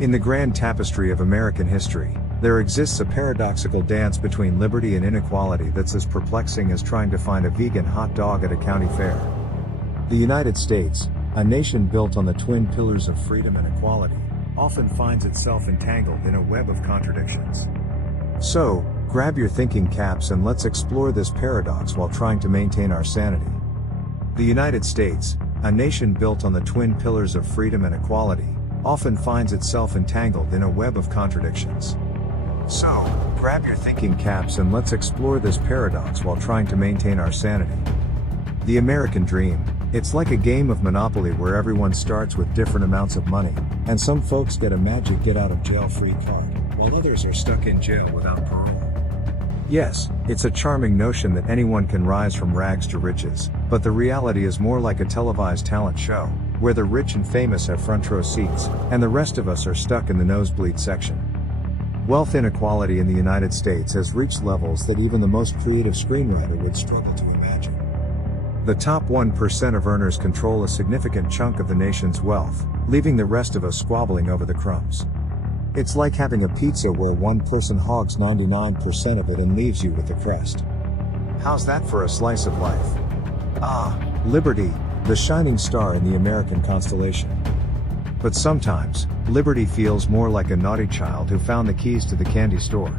In the grand tapestry of American history, there exists a paradoxical dance between liberty and inequality that's as perplexing as trying to find a vegan hot dog at a county fair. The United States, a nation built on the twin pillars of freedom and equality, often finds itself entangled in a web of contradictions. So, grab your thinking caps and let's explore this paradox while trying to maintain our sanity. The United States, a nation built on the twin pillars of freedom and equality, often finds itself entangled in a web of contradictions. So, grab your thinking caps and let's explore this paradox while trying to maintain our sanity. The American dream, it's like a game of Monopoly where everyone starts with different amounts of money, and some folks get a magic get-out-of-jail-free card, while others are stuck in jail without parole. Yes, it's a charming notion that anyone can rise from rags to riches, but the reality is more like a televised talent show, where the rich and famous have front row seats, and the rest of us are stuck in the nosebleed section. Wealth inequality in the United States has reached levels that even the most creative screenwriter would struggle to imagine. The top 1% of earners control a significant chunk of the nation's wealth, leaving the rest of us squabbling over the crumbs. It's like having a pizza where one person hogs 99% of it and leaves you with the crust. How's that for a slice of life? Ah, liberty, the shining star in the American constellation. But sometimes, liberty feels more like a naughty child who found the keys to the candy store.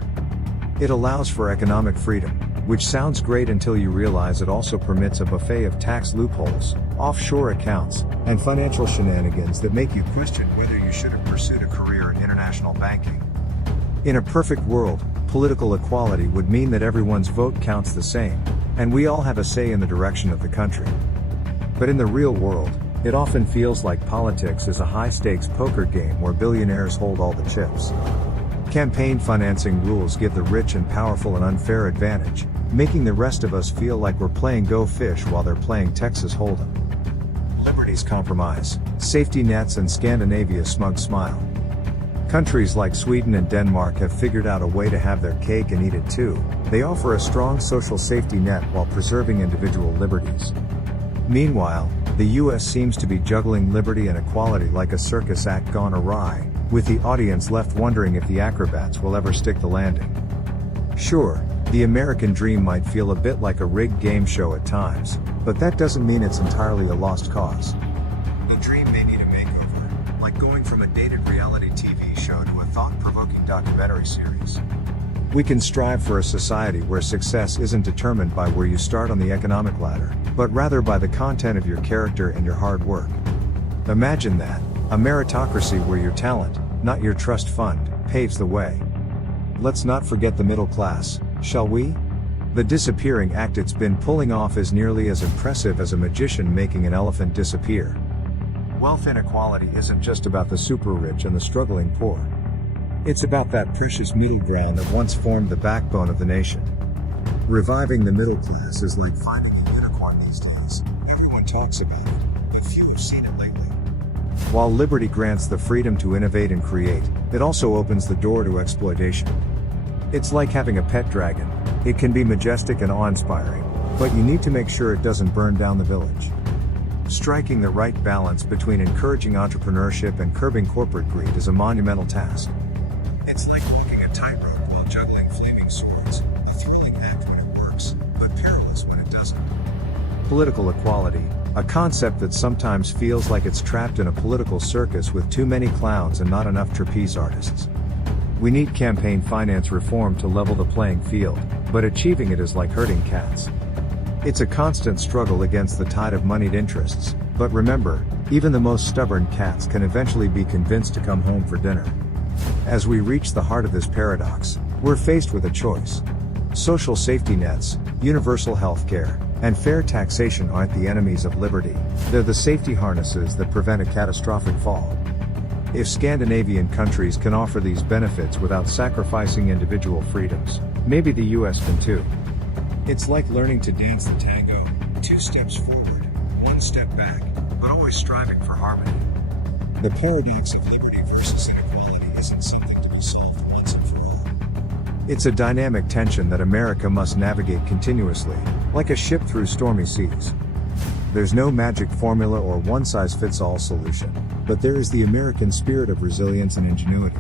It allows for economic freedom, which sounds great until you realize it also permits a buffet of tax loopholes, offshore accounts, and financial shenanigans that make you question whether you should have pursued a career in international banking. In a perfect world, political equality would mean that everyone's vote counts the same, and we all have a say in the direction of the country. But in the real world, it often feels like politics is a high-stakes poker game where billionaires hold all the chips. Campaign financing rules give the rich and powerful an unfair advantage, making the rest of us feel like we're playing Go Fish while they're playing Texas Hold'em. Liberty's compromise, safety nets and Scandinavia's smug smile. Countries like Sweden and Denmark have figured out a way to have their cake and eat it too. They offer a strong social safety net while preserving individual liberties. Meanwhile, the US seems to be juggling liberty and equality like a circus act gone awry, with the audience left wondering if the acrobats will ever stick the landing. Sure, the American dream might feel a bit like a rigged game show at times, but that doesn't mean it's entirely a lost cause. The dream may need a makeover, like going from a dated reality TV show to a thought-provoking documentary series. We can strive for a society where success isn't determined by where you start on the economic ladder, but rather by the content of your character and your hard work. Imagine that, a meritocracy where your talent, not your trust fund, paves the way. Let's not forget the middle class, shall we? The disappearing act it's been pulling off is nearly as impressive as a magician making an elephant disappear. Wealth inequality isn't just about the super rich and the struggling poor. It's about that precious middle ground that once formed the backbone of the nation. Reviving the middle class is like finding the unicorn these days. Everyone talks about it, but few have seen it lately. While liberty grants the freedom to innovate and create, it also opens the door to exploitation. It's like having a pet dragon. It can be majestic and awe-inspiring, but you need to make sure it doesn't burn down the village. Striking the right balance between encouraging entrepreneurship and curbing corporate greed is a monumental task. It's like walking a tightrope while juggling flaming swords, a thrilling act when it works, but perilous when it doesn't. Political equality, a concept that sometimes feels like it's trapped in a political circus with too many clowns and not enough trapeze artists. We need campaign finance reform to level the playing field, but achieving it is like herding cats. It's a constant struggle against the tide of moneyed interests, but remember, even the most stubborn cats can eventually be convinced to come home for dinner. As we reach the heart of this paradox, we're faced with a choice. Social safety nets, universal healthcare, and fair taxation aren't the enemies of liberty, they're the safety harnesses that prevent a catastrophic fall. If Scandinavian countries can offer these benefits without sacrificing individual freedoms, maybe the US can too. It's like learning to dance the tango, 2 steps forward, 1 step back, but always striving for harmony. The paradox of liberty versus inequality isn't something to be solved once and for all. It's a dynamic tension that America must navigate continuously, like a ship through stormy seas. There's no magic formula or one-size-fits-all solution, but there is the American spirit of resilience and ingenuity.